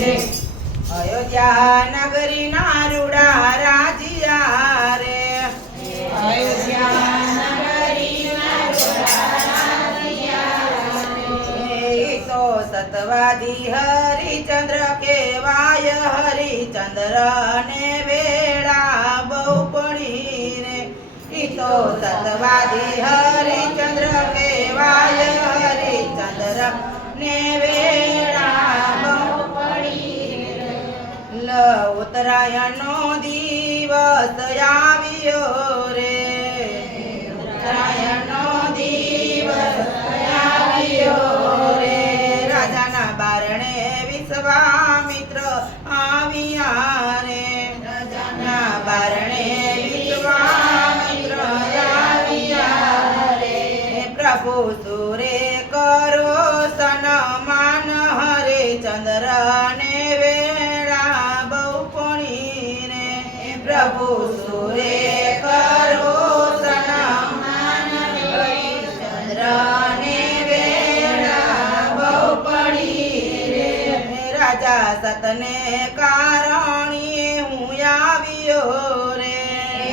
છે. અયોધ્યા નગરી નારુડા રાજિયા રે. અયોધ્યા નગરી તો સતવાદી હરિચંદ્ર કેવાય હરિચંદ્ર ને વેળા બહુ પડી રે. ઈ તો સતવાદી હરિચંદ્ર કેવાય હરિચંદ્ર ને વેળા ઉત્તરાયણનો દિવસ આવ્યો રે. ઉત્તરાયણનો દિવસ આવ્યો રે. રાજાના બારણે વિશ્વામિત્ર આવ્યા રે. રાજાના બારણે વિશ્વામિત્ર આવ્યા રે. પ્રભુ તને કારણે હું આવ્યો રે.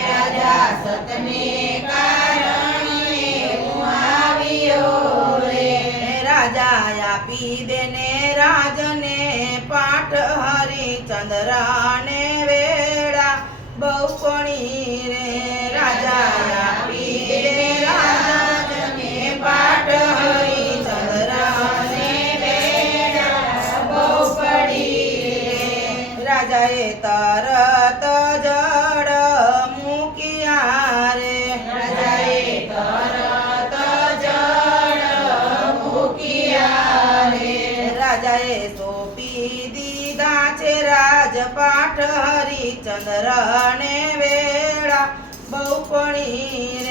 રાજા સતને કારણે હું આવ્યો રે. રાજા આપી રાજને પાઠ હરિચંદ્રને રાજ પાઠ હરિચંદ્ર ને વેળા બહુ પણી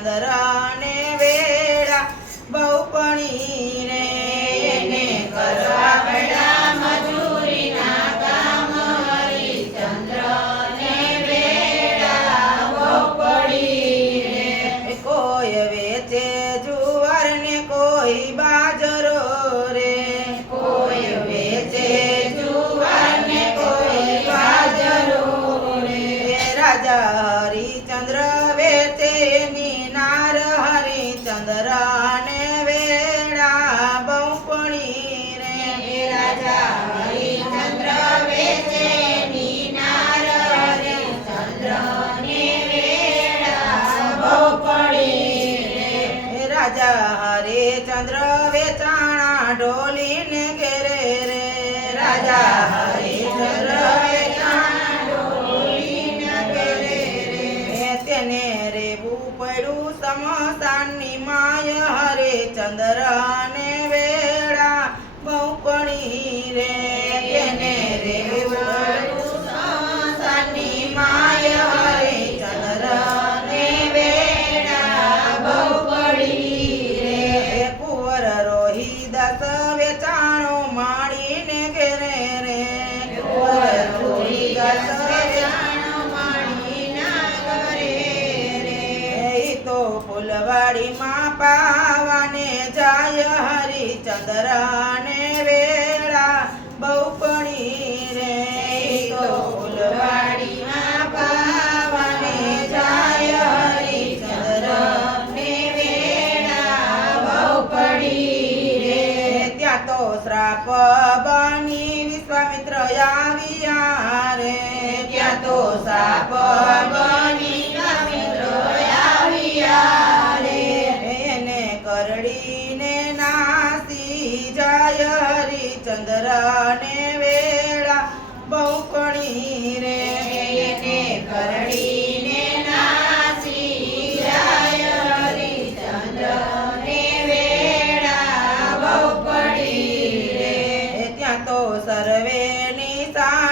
சங்கரா haya Sara. ચંદ્રને વેળા બહુકણી રે. એને કરડીને નાસી જાય વેળા બહુકણી રે. ત્યાં તો સર્વેની સા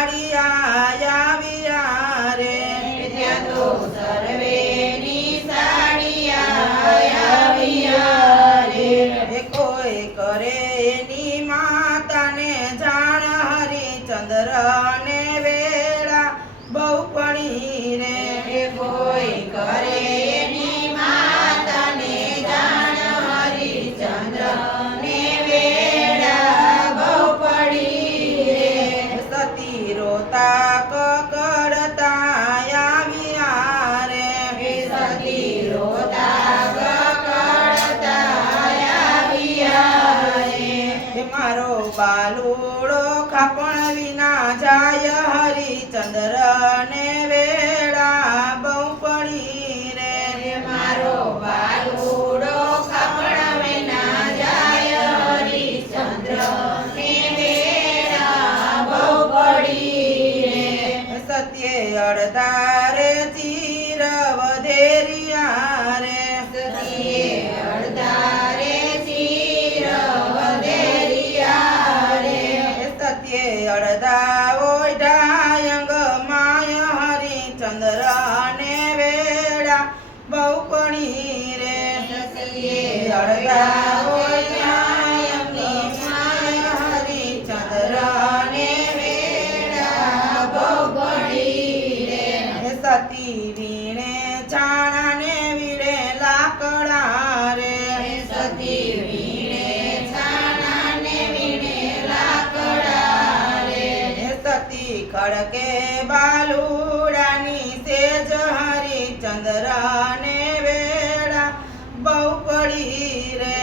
છોડી રે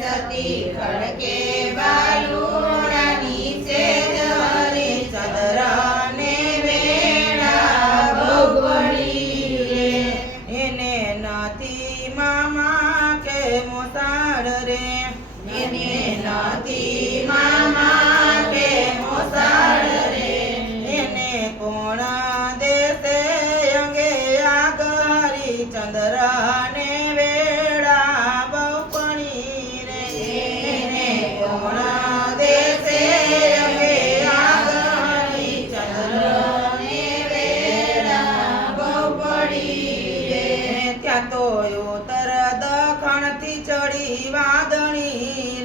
સતી ખડકે બાલુણા નીચે ધરે ચંદ્રને વેળા ભોગવડી રે. એને નથી મામા કે મોસાળ રે. એને નથી મામા કે મોસાળ રે. ચણથી ચડી વાદણી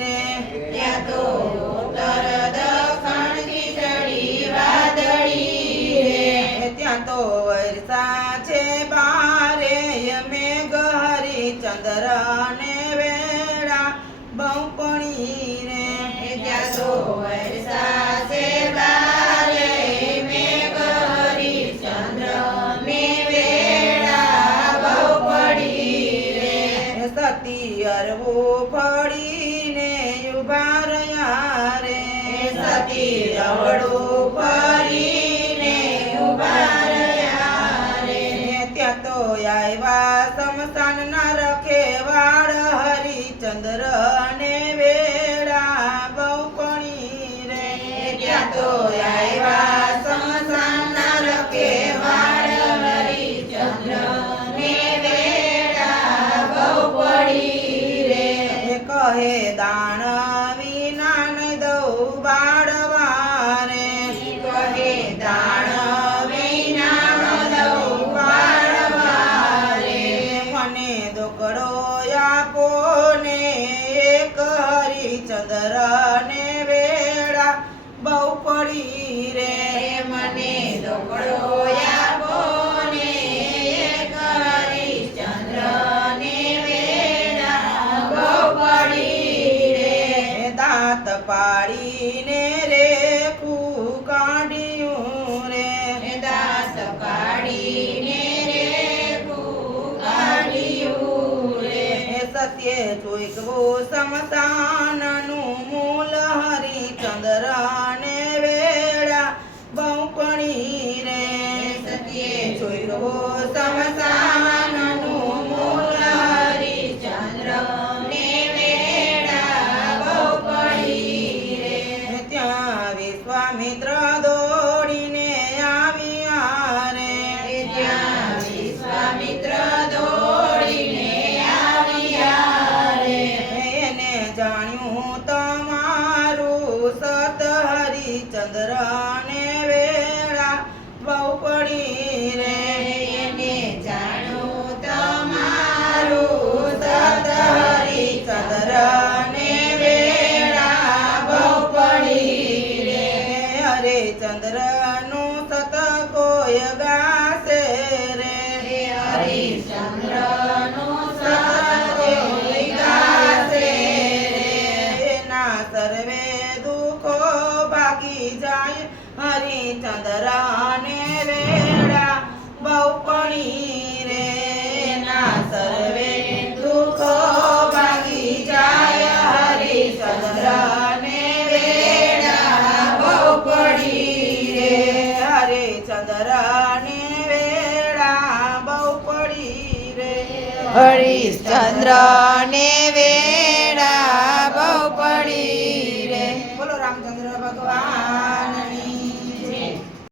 ચંદ્ર અને વેળા બહુકણી રે. ક્યાં તો આવ્યા સમસાના રકે વાળ હરી ચંદ્ર રે. કહે, દાણ વિનાન દઉ બાળવાને. કહે, દાણ હાથ પાડીને રે કાઢ્યું રે. દાંત પાડીને રે કાઢ્યું રે. સત્ય જોઈકવો સમતાનનું મૂલ હરિચંદ્રને વેળા બહુ રે. સત્ય જોઈકવો Goiânia ಚಂದ್ರನೇ